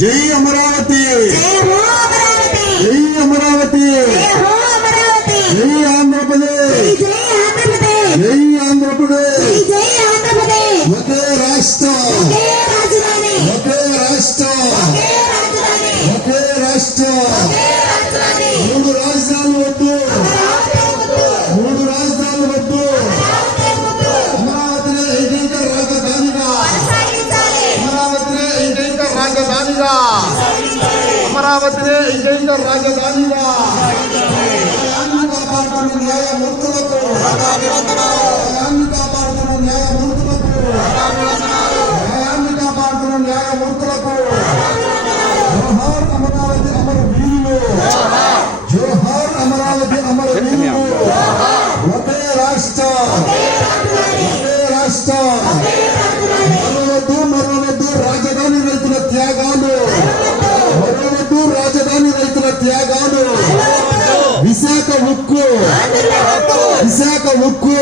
జై అమరావతి, జై హో అమరావతి, జై అమరావతి, జై హో అమరావతి, జై ఆంధ్రప్రదేశ్, జై ఆంధ్రప్రదేశ్, జై ఆంధ్రప్రదేశ్. జై ఆంధ్రప్రదేశ్. ఒకే రాష్ట్రం, ఒకే రాజధాని, ఒకే రాష్ట్రం, ఒకే రాజధాని, ఒకే రాష్ట్రం. ఒకే రాజధాని. మూడు రాజధానులు వద్దు, అమరావతి వద్దు, మూడు రాజధానులు వద్దు. అమరావతి వద్దు. అమరావతిని ఏకైక రాజధానిగా, కొనసాగించాలి, అమరావతిని ఏకైక రాజధానిగా, అమరావతిని ఏకైక రాజధానిగా. న్యాయాన్ని కాపాడుతున్న న్యాయమూర్తులకు, న్యాయాన్ని కాపాడుతున్న న్యాయమూర్తులకు, న్యాయాన్ని కాపాడుతున్న న్యాయమూర్తులకు. జోహార్ అమరావతి అమర వీరులు, జోహార్ అమరావతి అమర వీరులు. ఒకే రాష్ట్రం, ఒకే రాష్ట్రం. మరొకటి రాజధాని రైతుల త్యాగాలు, మరొకటి రాజధాని రైతుల త్యాగాలు. విశాఖ ఉక్కు, విశాఖ ఉక్కు,